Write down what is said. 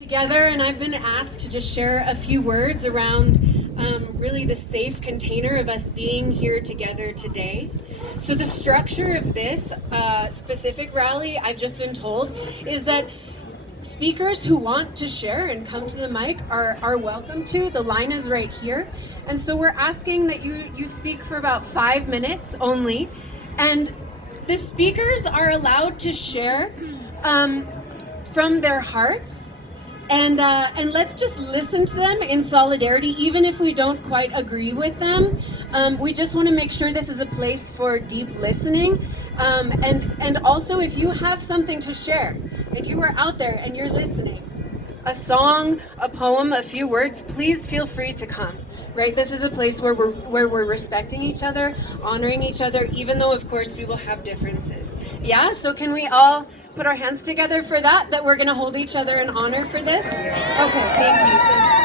Together, and I've been asked to just share a few words around really the safe container of us being here together today. So the structure of this specific rally, I've just been told, is that speakers who want to share and come to the mic are welcome to. The line is right here. And so we're asking that you speak for about 5 minutes only. And the speakers are allowed to share from their hearts. And let's just listen to them in solidarity, even if we don't quite agree with them. We just want to make sure this is a place for deep listening. And also, if you have something to share, and you are out there and you're listening, a song, a poem, a few words, please feel free to come. Right? This is a place where we're respecting each other, honoring each other, even though, of course, we will have differences. Yeah? So can we all put our hands together for that we're going to hold each other in honor for this? Okay, thank you.